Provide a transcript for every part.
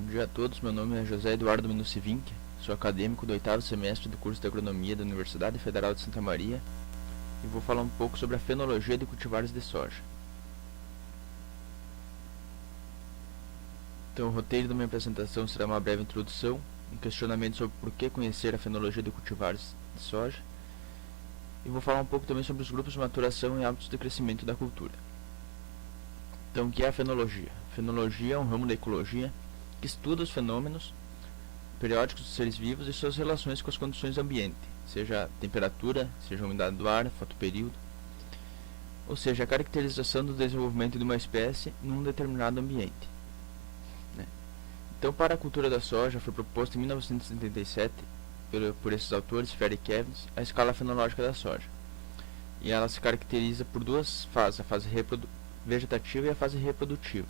Bom dia a todos, meu nome é José Eduardo Minucci Vinck, sou acadêmico do 8º semestre do curso de Agronomia da Universidade Federal de Santa Maria e vou falar um pouco sobre a fenologia de cultivares de soja. Então, o roteiro da minha apresentação será uma breve introdução, um questionamento sobre por que conhecer a fenologia de cultivares de soja e vou falar um pouco também sobre os grupos de maturação e hábitos de crescimento da cultura. Então, o que é a fenologia? A fenologia é um ramo da ecologia que estuda os fenômenos periódicos dos seres vivos e suas relações com as condições do ambiente, seja a temperatura, seja a umidade do ar, fotoperíodo, ou seja, a caracterização do desenvolvimento de uma espécie num determinado ambiente. Então, para a cultura da soja, foi proposto em 1977 por esses autores, Ferry e Kevins, a escala fenológica da soja. E ela se caracteriza por duas fases, a fase vegetativa e a fase reprodutiva.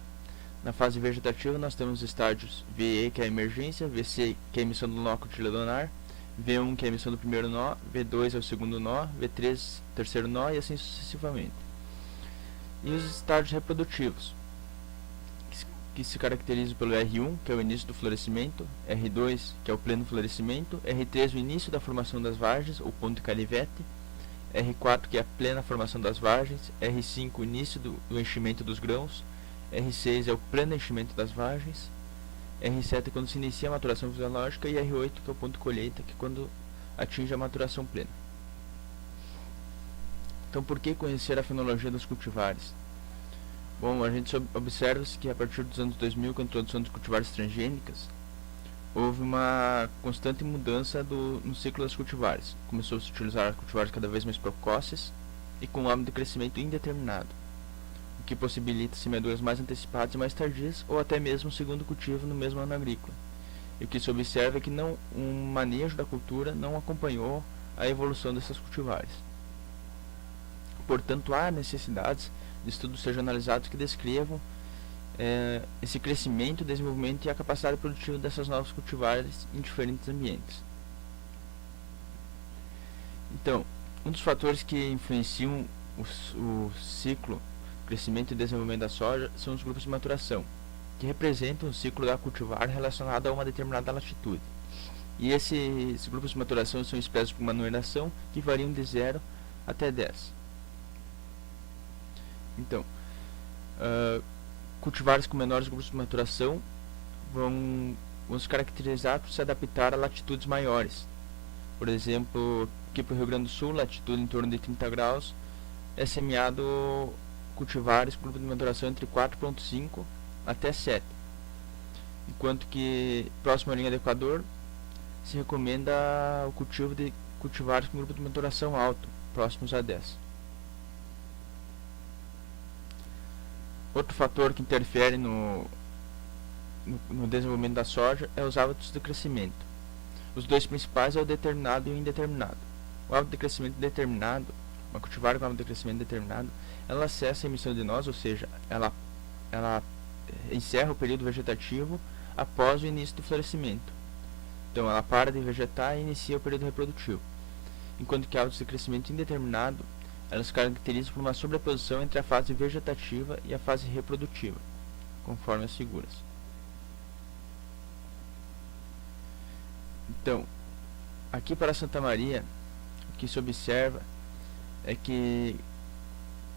Na fase vegetativa nós temos os estádios VE, que é a emergência, VC, que é a emissão do nó cotiledonar, V1, que é a emissão do primeiro nó, V2 é o segundo nó, V3 terceiro nó e assim sucessivamente. E os estádios reprodutivos, que se caracterizam pelo R1, que é o início do florescimento, R2, que é o pleno florescimento, R3, o início da formação das vagens, ou ponto de canivete, R4, que é a plena formação das vagens, R5, o início do enchimento dos grãos, R6 é o pleno enchimento das vagens, R7 é quando se inicia a maturação fisiológica e R8 que é o ponto de colheita, que é quando atinge a maturação plena. Então, por que conhecer a fenologia dos cultivares? Bom, a gente observa que a partir dos anos 2000, com a introdução dos cultivares transgênicas, houve uma constante mudança no ciclo das cultivares. Começou a se utilizar cultivares cada vez mais precoces e com um hábito de crescimento indeterminado, o que possibilita semeaduras mais antecipadas e mais tardias, ou até mesmo um segundo cultivo no mesmo ano agrícola. E o que se observa é que um manejo da cultura não acompanhou a evolução dessas cultivares. Portanto, há necessidades de estudos sejam analisados que descrevam esse crescimento, desenvolvimento e a capacidade produtiva dessas novas cultivares em diferentes ambientes. Então, um dos fatores que influenciam o ciclo, crescimento e desenvolvimento da soja são os grupos de maturação, que representam o ciclo da cultivar relacionado a uma determinada latitude. E esses grupos de maturação são espécies com uma numeração que variam de 0 até 10. Então, cultivares com menores grupos de maturação vão se caracterizar por se adaptar a latitudes maiores. Por exemplo, aqui para o Rio Grande do Sul, latitude em torno de 30 graus, é semeado cultivares com grupo de maturação entre 4,5 até 7. Enquanto que próximo à linha do Equador, se recomenda o cultivo de cultivares com grupo de maturação alto, próximos a 10. Outro fator que interfere no desenvolvimento da soja é os hábitos de crescimento. Os dois principais é o determinado e o indeterminado. O hábito de crescimento determinado, uma cultivar com hábito de crescimento determinado, ela cessa a emissão de nós, ou seja, ela encerra o período vegetativo após o início do florescimento. Então, ela para de vegetar e inicia o período reprodutivo. Enquanto que hábitos de crescimento indeterminado, elas se caracterizam por uma sobreposição entre a fase vegetativa e a fase reprodutiva, conforme as figuras. Então, aqui para Santa Maria, o que se observa é que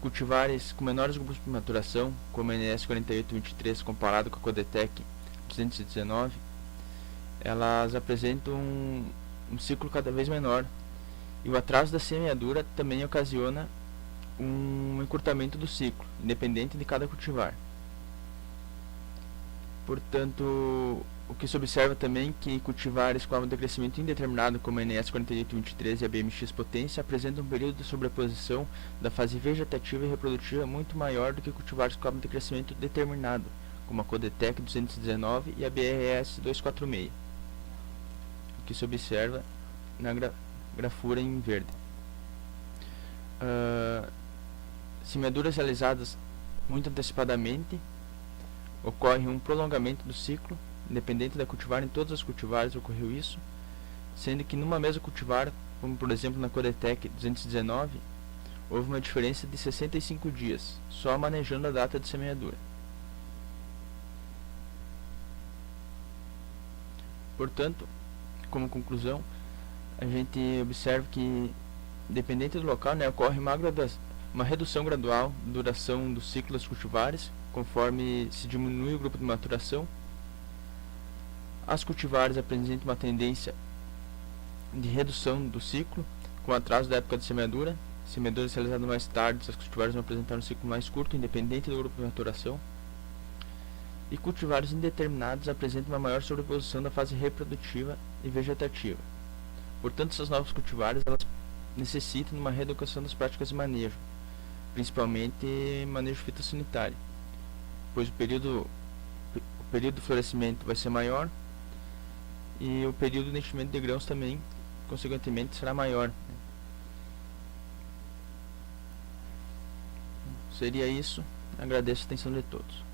cultivares com menores grupos de maturação, como a NS 4823 comparado com a Codetec 219, elas apresentam um ciclo cada vez menor. E o atraso da semeadura também ocasiona um encurtamento do ciclo, independente de cada cultivar. Portanto, o que se observa também é que cultivares com hábito de crescimento indeterminado, como a NS 4823 e a BMX potência, apresentam um período de sobreposição da fase vegetativa e reprodutiva muito maior do que cultivares com hábito de crescimento determinado, como a Codetec 219 e a BRS 246. O que se observa na grafura em verde. Semeaduras realizadas muito antecipadamente ocorre um prolongamento do ciclo, independente da cultivar. Em todas as cultivares ocorreu isso, sendo que numa mesma cultivar, como por exemplo na Codetec 219, houve uma diferença de 65 dias, só manejando a data de semeadura. Portanto, como conclusão, a gente observa que, dependente do local, ocorre uma redução gradual da duração do ciclo das cultivares, conforme se diminui o grupo de maturação. As cultivares apresentam uma tendência de redução do ciclo, com atraso da época de semeadura. Semeaduras realizadas mais tarde, as cultivares vão apresentar um ciclo mais curto, independente do grupo de maturação. E cultivares indeterminados apresentam uma maior sobreposição da fase reprodutiva e vegetativa. Portanto, essas novas cultivares elas necessitam de uma reeducação das práticas de manejo, principalmente manejo fitossanitário, pois o período de florescimento vai ser maior e o período de enchimento de grãos também, consequentemente, será maior. Seria isso. Agradeço a atenção de todos.